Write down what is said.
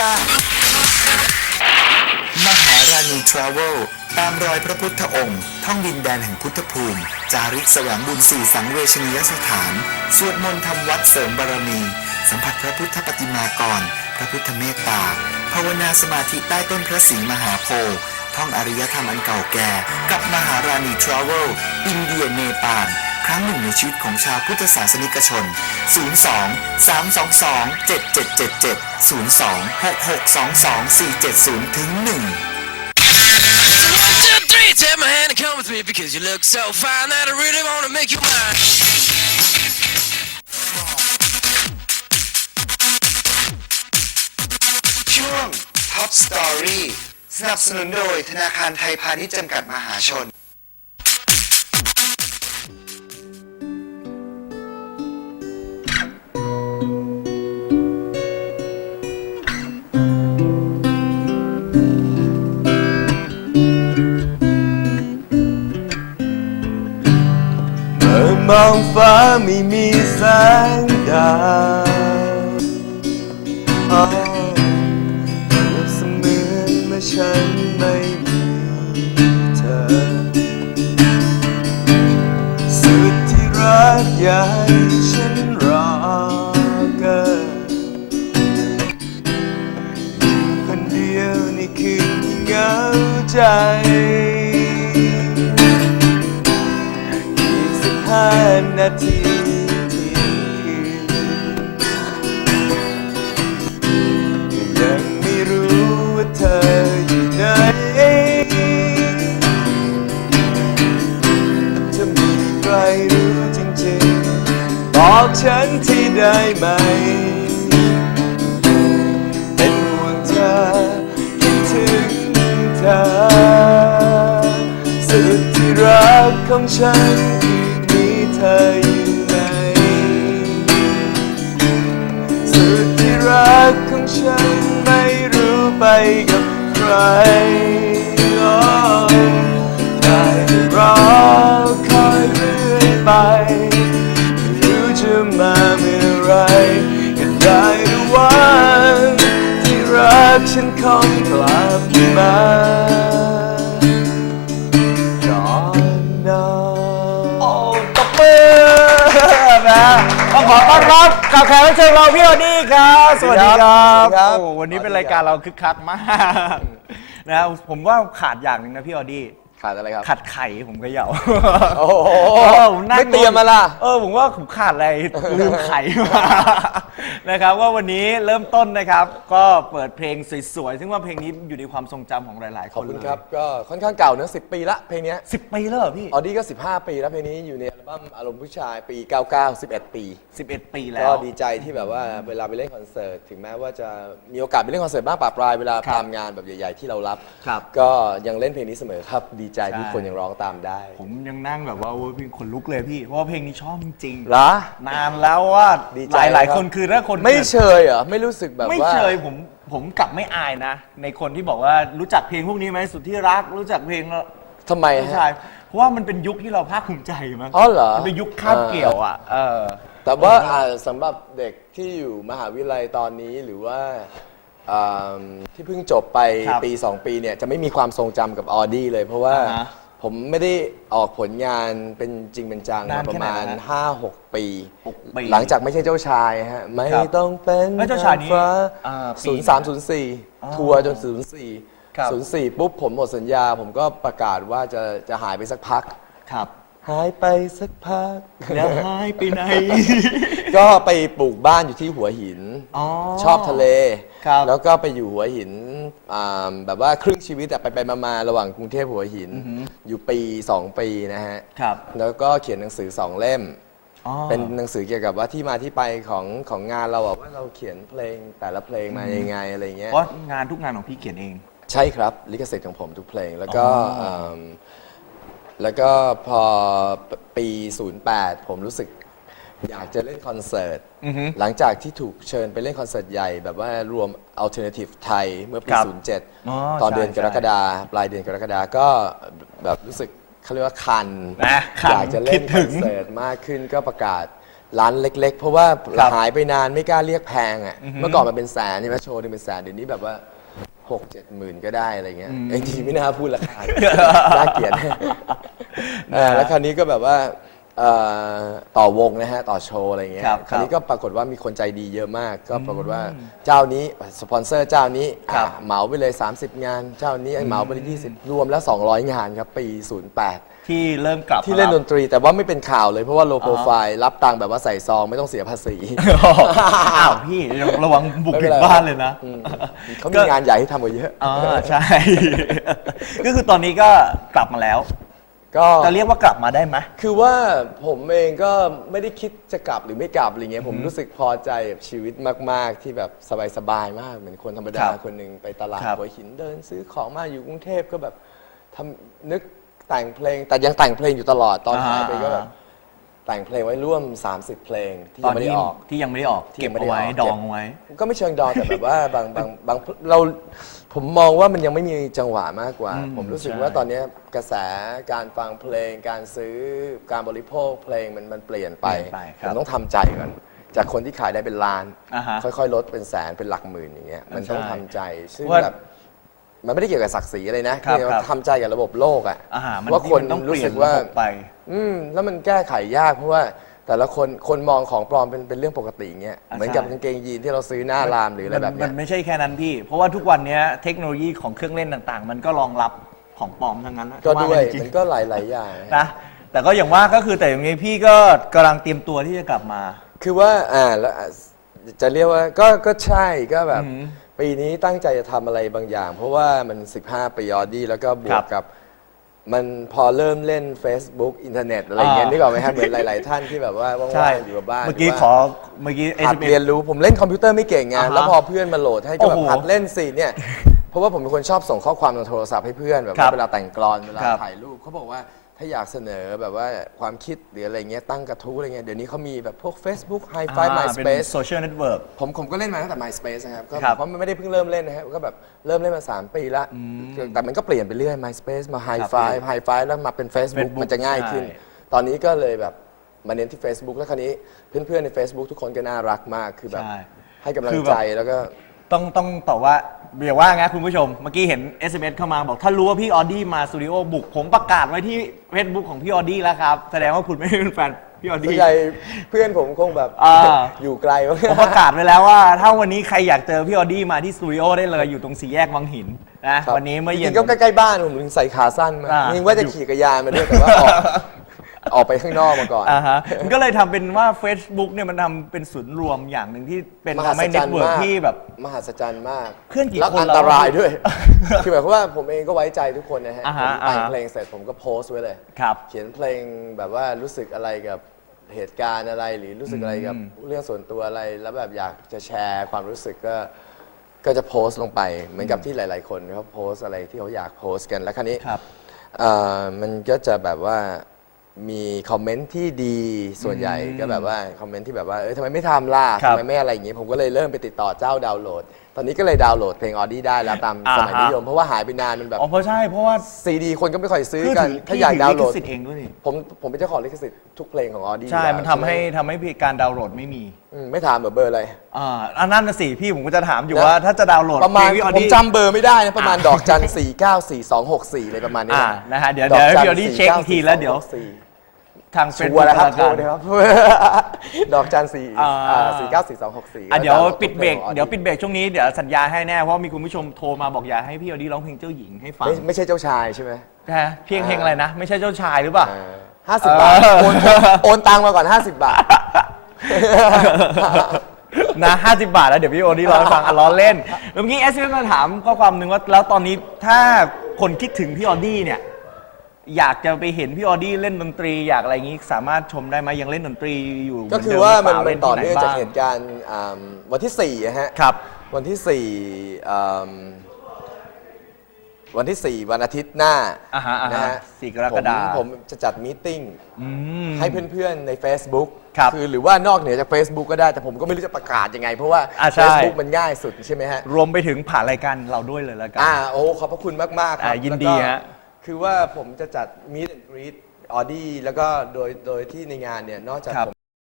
ยามหาราณีทราเวลตามรอยพระพุทธองค์ ท่องดินแดนแห่งพุทธภูมิ จาริกแสวงบุญสี่สังเวชนียสถาน สวดมนต์ทำวัดเสริมบารมี สัมผัสพระพุทธปฏิมากร พระพุทธเมตตา ภาวนาสมาธิใต้ต้นพระศรีมหาโพธิ์ท่องอารยธรรมอันเก่าแก่ กับมหาราณีทราเวล อินเดียเนปาล รั้งหนึ่งในชีวิตของชาวพุทธศาสนิกชน 02 322 7777 02 6622 470ถึง1 One, two, three, take my hand and come with me because you look so fine that I really wanna make you mine. ช่วง Top Story สนับสนุนโดยธนาคารไทยพาณิชย์จำกัดมหาชน มื่องฟ้าไม่มีแสงดาวอ้าวเปรียบเสมือนเมื่อฉันไม่มีเธอ สุดที่รักอยากให้ฉันรอเกินอยู่คนเดียวในคืนที่เหงาใจ นาที ยังไม่รู้ว่าเธออยู่ไหนจะมีใครรู้จริงๆ บอกฉันที่ได้ไหม เป็นห่วงเธอคิดถึงเธอ สุดที่รักของฉัน อยู่ในสุดที่รักของฉันไม่รู้ไปกับใคร กับแขกรับเชิญเราพี่ออดี้ครับ สวัสดีครับสวัสดีครับโอ้วันนี้เป็นรายการเราคึกคักมากนะผมว่าขาดอย่างหนึ่งนะพี่ออดี้ ขาดอะไรครับ ขาดไข่ผมเขย่าโอ้โหเออผนั่งไม่เตรียมมาล่ะ เออผมว่าผมขาดอะไรลืมไข่มานะครับว่าวันนี้เริ่มต้นนะครับ ก็เปิดเพลงสวยๆซึ่งว่าเพลงนี้อยู่ในความทรงจำของหลายๆคขอบนคุณเลยครับ ก็ค่อนข้างเก่าเนอะ10 ปีละเพลงเนี้ยสิบปีแล้วเหรอพี่ออดี้ก็ 15 ปีแล้วเพลงนี้อยู่ในอัลบั้มอารมณ์ผู้ชายปี 99 11 ปี สิบเอ็ดปีแล้ก็ว ดีใจที่แบบว่าเวลาไปเล่นคอนเสิร์ตถึงแม้ว่าจะมีโอกาสไปเล่นคอนเสิร์ตบ้างปะปลายเวลาครับตามงานแบบใหญ่ ๆ ที่เรารับ ครับ ก็ยังเล่นเพลงนี้เสมอครับดีใจที่ใช่คนยังร้องตามได้ ผมยังนั่งแบบว่าโอ้ยพี่ขนลุกเลยพี่เพราะว่าเพลงนี้ชอบจริงๆเหรอ นานแล้วว่าดีหใจลายหลายครับคนคือถ้าคนไม่กิดเชยเหรอไม่รู้สึกแบบไม่ว่าเชยผมผมกลับไม่อายนะ ในคนที่บอกว่ารู้จักเพลงพวกนี้ไหมสุดที่รัก รู้จักเพลงทำไมผู้ฮะ ชายเพราะว่ามันเป็นยุคที่เราภาคภูมิใจมั้งอ๋อเหรอ มันเป็นยุคคาบเกี่ยวอะเออ แต่ว่าอ่าสำหรับเด็กที่อยู่มหาวิทยาลัยตอนนี้หรือว่า อ่าที่เพิ่งจบไปครับปี 2 ปีเนี่ยจะไม่มีความทรงจำกับออดี้เลย เพราะว่าอ่าฮะผมไม่ได้ออกผลงานเป็นจริงเป็นจังนานมาประมาณแค่ไหนนะ5-6 ปี หกปีหลังจากไม่ใช่เจ้าชายฮะ ไม่ครับต้องเป็นแล้วเจ้าชายนี้ฟ้าอ่าปีศูนย์สามศูนย์สี่อ๋อทัวร์จนศูนย์สี่ครับ ศูนย์สี่ปุ๊บผมหมดสัญญา ผมก็ประกาศว่าจะจะหายไปสักพัก ครับ หายไปสักพัก แล้วหายไปไหน ก็ไปปลูกบ้านอยู่ที่หัวหินอ๋อชอบทะเล ครับแล้วก็ไปอยู่หัวหินอ่าแบบว่าครึ่งชีวิตอะไปไปมามาระหว่างกรุงเทพหัวหิน อยู่ปี 2 ปีนะฮะครับ แล้วก็เขียนหนังสือสองเล่ม อ๋อ เป็นหนังสือเกี่ยวกับว่าที่มาที่ไปของของงานเราอะว่าเราเขียนเพลงแต่ละเพลงมายังไงอะไรเงี้ย เพราะงานทุกงานของพี่เขียนเอง ใช่ครับ ลิขสิทธิ์ของผมทุกเพลง แล้วก็อ๋อม แล้วก็พอปี 08 ผมรู้สึกอยากจะเล่นคอนเสิร์ต อือฮึ หลังจากที่ถูกเชิญไปเล่นคอนเสิร์ตใหญ่ แบบว่ารวม Alternative ไทยเมื่อปี ครับ07อ๋อตอนเดือนใช่กรกฎาปลายเดือนกรกฎาก็แบบรู้สึกเขาเรียกว่าคัน นะคันอยากจะเล่คินดคถึอนงเสิร์ตมากขึ้นก็ประกาศร้านเล็ก ๆ เพราะว่าครับหายไปนานไม่กล้าเรียกแพงอะอือฮึเมื่อก่อนมันเป็นแสนใช่ไหมโชว์หนึงเป็นแสนเดี๋ยวนี้แบบว่า หกเจ็ดหมื่นก็ได้อะไรเงี้ยไอ้ทีไม่น่าพูดราคา น่าเกลียดเออแล้วคราวนี้ก็แบบว่าเอ่อต่อวงนะฮะ ต่อโชว์อะไรเงี้ยครับคราวนี้ก็ปรากฏว่ามีคนใจดีเยอะมาก ก็ปรากฏว่าเจ้านี้สปอนเซอร์เจ้านี้ครับอะเหมาไปเลย 30 งาน เจ้านี้เหมาไปเลย20 รวมแล้ว 200 งานครับ ปี 08 ที่เริ่มกลับที่เล่นมาดรับนตรีแต่ว่าไม่เป็นข่าวเลยเพราะว่าโลโปรไฟล์รับตังค์แบบว่าใส่ซองไม่ต้องเสียภาษีอ้าวพี่ระวังบุกถึงบ้านเลยนะอืมเขามีงานใหญ่ให้ทำกว่าเยอะอ่าใช่ ก็คือตอนนี้ก็กลับมาแล้ว ก็จะเรียกว่ากลับมาได้ไหมคือว่าผมเองก็ไม่ได้คิดจะกลับหรือไม่กลับอะไรเงี้ยผมรู้สึกพอใจกับชีวิตมาก ๆ ที่แบบสบายๆมากเหมือนคนธรรมดาครับคนหนึ่งไปตลาดครับหัวหินเดิน ซื้อของมาอยู่กรุงเทพก็แบบทำนึก แต่งเพลงแต่ยังแต่งเพลงอยู่ตลอดตอนหายไปก็แบบแต่งเพลงไว้ร่วม 30 เพลงที่ตยัอนงไม่ได้ที่ออก ที่ยังไม่ได้ออกที่เก็ยับงไม่ได้เอาไว้ออกดองเอาไว้ ก็ไม่เชิงดองแต่แบบว่า บางบางบางเราผมมองว่ามันยังไม่มีจังหวะมากกว่า อืม ผมรู้สึกใช่ว่าตอนเนี้ยกระแสการฟังเพลง การซื้อการบริโภคเพลงมันมันเปลี่ยนไปเปลี่ยนไปคผรับมต้องทำใจก่อนจากคนที่ขายได้เป็นล้าน อ่าฮะค่อยๆ ลดเป็นแสนเป็นหลักหมื่นอย่างเงี้ยมันต้องใช่ ทำใจซึ่งว่าแบบ มันไม่ได้เกี่ยวกับศักดิ์ศรีอะไรนะครับคือครับทำใจกับระบบโลกอะอาหารมันว่าคนมันต้องเปรู้ลี่ยสึนกว่า ระบบไป อืมแล้วมันแก้ไขยากเพราะว่าแต่ละคนคนมองของปลอมเป็นเป็นเรื่องปกติเงี้ยอ่าเหมือนกับใช่ กางเกงยีนที่เราซื้อหน้ารามหรืออะไรแบบมัเนี้ยนไม่ใช่แค่นั้นพี่ เพราะว่าทุกวันเนี้ยเทคโนโลยีของเครื่องเล่นต่างๆ มันก็รองรับของปลอมทั้งนั้นนะก็ด้วยาจริง มันก็หลาย ๆ อย่างๆนะแต่ก็อย่างว่าก็คือแต่อย่างนี้พี่ก็กำลังเตรียมตัวที่จะกลับมา คือว่าอ่าแล้วอะจะเรียกว่าก็ก็ใช่ก็แบบ อืม ปีนี้ตั้งใจจะทำอะไรบางอย่าง เพราะว่ามัน 15 ปีออดี้แล้วก็บวครักบกับ มันพอเริ่มเล่น Facebook อินเทอร์เน็ตอะไรอย่างเงี้ยอ่านึกออกไหมครับเหมือนหลาย ๆ ท่านที่แบบว่าว่ใช่างๆอยู่กับบ้านเมื่อกี้หรืขอว่าเมื่อกี้ หัด SMS เรียนรู้ผมเล่นคอมพิวเตอร์ไม่เก่งไงอ่าฮะแล้วพอเพื่อนมาโหลดให้ก็แบโอ้บโหหัดเล่นสิเนี่ยเพราะว่าผมเป็นคนชอบส่งข้อความทางโทรศัพท์ให้เพื่อนแบบครัว่าบเวลาแต่งกลอนเวลาครับถ่ายรูปเขาบอกว่า ถ้าอยากเสนอแบบว่าความคิดหรืออะไรเงี้ยตั้งกระทู้อะไรเงี้ยเดี๋ยวนี้เขามีแบบพวก Facebook High Five อ่าเป็น MySpace โซเชียลเน็ตเวิร์ก ผมผมก็เล่นมาตั้งแต่ MySpace นะครับก็ครับเพราะมันไม่ได้เพิ่งเริ่มเล่นนะครับก็แบบเริ่มเล่นมา 3 ปีละแต่มันก็เปลี่ยนไปเรื่อย MySpace มา High ครับ Five High Five แล้วมาเป็น Facebook Facebook มันจะง่ายขึ้น ใช่ ตอนนี้ก็เลยแบบมาเน้นที่ Facebook แล้วคราวนี้เพื่อนๆใน Facebook ทุกคนก็น่ารักมากคือแบบใช่ให้กำลัคืงอแบบ ใจแล้วก็ ต้องต้องตอบว่าอย่าว่าไงคุณผู้ชม เมื่อกี้เห็น SMS เข้ามาบอก ถ้ารู้ว่าพี่ออดี้มาสตูดิโอบุก ผมประกาศไว้ที่ Facebook ของพี่ออดี้แล้วครับ แสดงว่าคุณไม่ได้เป็นแฟนพี่ออส่วนดี้ใหญ่เพื่อนผมคงแบบอ่า อยู่ไกลมาก ผมประกาศไว้แล้วว่า ถ้าวันนี้ใครอยากเจอพี่ออดี้มาที่สตูดิโอได้เลยอยู่ตรงสี่แยกวังหินนะครับวันนี้เมื่อจเย็ริน งๆก็ใกล้ๆบ้านผมถึงใส่ขาสั้นมาอ่า จริงๆว่าจะขี่กระยานมาด้วยแต่ว่าออก ออกไปข้างนอกมาก่อน อ่าฮะมันก็เลยทำเป็นว่า Facebook เนี่ยมันทำเป็นศูนย์รวมอย่างหนึ่งที่เป็นมหัทำให้ศเน็จรตรย์เวิร์กมากที่แบบ มหัศจรรย์มากเพื่อนกี่แล้วคนอันแล้วตรายด้วย คือหมายความว่าผมเองก็ไว้ใจทุกคนนะฮะอ่าผฮะมแต่งอ่าฮะ เพลงเสร็จผมก็โพสต์ไว้เลย ครับ เขียนเพลงแบบว่ารู้สึกอะไรกับเหตุการณ์อะไร หรือรู้สึกอะไรกับอืม เรื่องส่วนตัวอะไร แล้วแบบอยากจะแชร์ความรู้สึกก็ก็จะโพสต์ลงไปเหมือนกับที่หลาย ๆ คนเขาโพสต์อะไรที่เขาอยากโพสต์กันแล้วคราวนี้ ครับ เอ่อมันก็จะแบบว่า มีคอมเมนต์ที่ดีส่วนใหญ่ก็แบบว่าคอมเมนต์ที่แบบว่าเอ้ยทำไมไม่ทำล่ะครัทำบไมไม่อะไรอย่างงี้ ผมก็เลยเริ่มไปติดต่อเจ้าดาวน์โหลด ตอนนี้ก็เลยดาวน์โหลดเพลงออดี้ได้แล้วตามอ่าสมัยนิยมเพราะว่าหายไปนานมันแบบอ๋อเพราะใช่เพราะว่าซีดีคนก็ไม่ค่อยซื้อคือกันถืถ้าอยากดาวน์โหลดพี่ถือลิขสิทธิ์เองด้วยนี่ผมผมเป็นเจ้าของลิขสิทธิ์ทุกเพลงของออดี้ใช่มันทำให้ทำให้การดาวน์โหลดไม่มีไม่ถามเบอร์เบอร์อะไร อ่าอันนั้นน่ะสิพี่ผมก็จะถามอยู่นะ ว่าถ้าจะดาวน์โหลดประมาณเพลงพี่ออผมดี้ จำเบอร์ไม่ได้นะ ประมาณดอกจัน 4 9 4 2 6 4อะไรประมาณนี้อ่านะฮะเดี๋ยวดกเดี๋ยวให้จันพี่ออดี้เช็คอีกทีแล้วเดี๋ยว 4 ทางเฟชัซวบุ๊กร์แล้วครับละโทรกันเลยครับ ดอกจันสี่อ่า สี่เก้าสี่สองหกสี่อะเดี๋ยวปิดเบรกเดี๋ยวปิดเบรกช่วงนี้เดี๋ยวสัญญาให้แน่เพราะมีคุณผู้ชมโทรมาบอกอยากให้พี่ออดี้ร้องเพลงเจ้าหญิงให้ฟังไม่ไม่ใช่เจ้าชายใช่ไหมนะฮะเพียงเพลงอะไรนะ ไม่ใช่เจ้าชายหรือเปล่า ห้าสิบบาทเออ โอนโอนตังมาก่อนห้าสิบบาท นะ50 บาทแล้วเดี๋ยวพี่โอดี้ร้องให้ฟังอะล้อเล่นแล้วเมื่อกี้เอสเมาถามข้อความหนึ่งว่าแล้วตอนนี้ถ้าคนคิดถึงพี่ออดี้เนี่ย อยากจะไปเห็นพี่ออดี้เล่นดนตรีอยากอะไรอย่างนี้สามารถชมได้ไหมยังเล่นดนตรีอยู่ก็คือเหว่าเดิมันหรืมันปล่ต่อล่เนื่องที่จากไหบ้เหตุการณ์อ่าวันที่สี่อะฮะครับ วันที่สี่อ่าวันที่สี่วันอาทิตย์หน้าอ่าฮะอ่าฮะนะฮะสี่กรกฎาคม ผมผมจะจัดมีตติ้งอืม ให้เพื่อนๆใน Facebook ครับอหรือว่านอกเหนือจาก Facebook ก็ได้ แต่ผมก็ไม่รู้จะประกาศยังไง เพราะว่า อ่าใช่ Facebook มันง่ายสุดใช่ไหมฮะ รวมไปถึงผ่านรายการเราด้วยเลยแล้วกันอ่าโอ้ขอบพระคุณมากๆครัอ่าบยินดีแล้วก็ฮะ คือว่าผมจะจัด Meet and Greet ออดี้แล้วก็โดยโดยที่ในงานเนี่ย นอกจากครับ ผม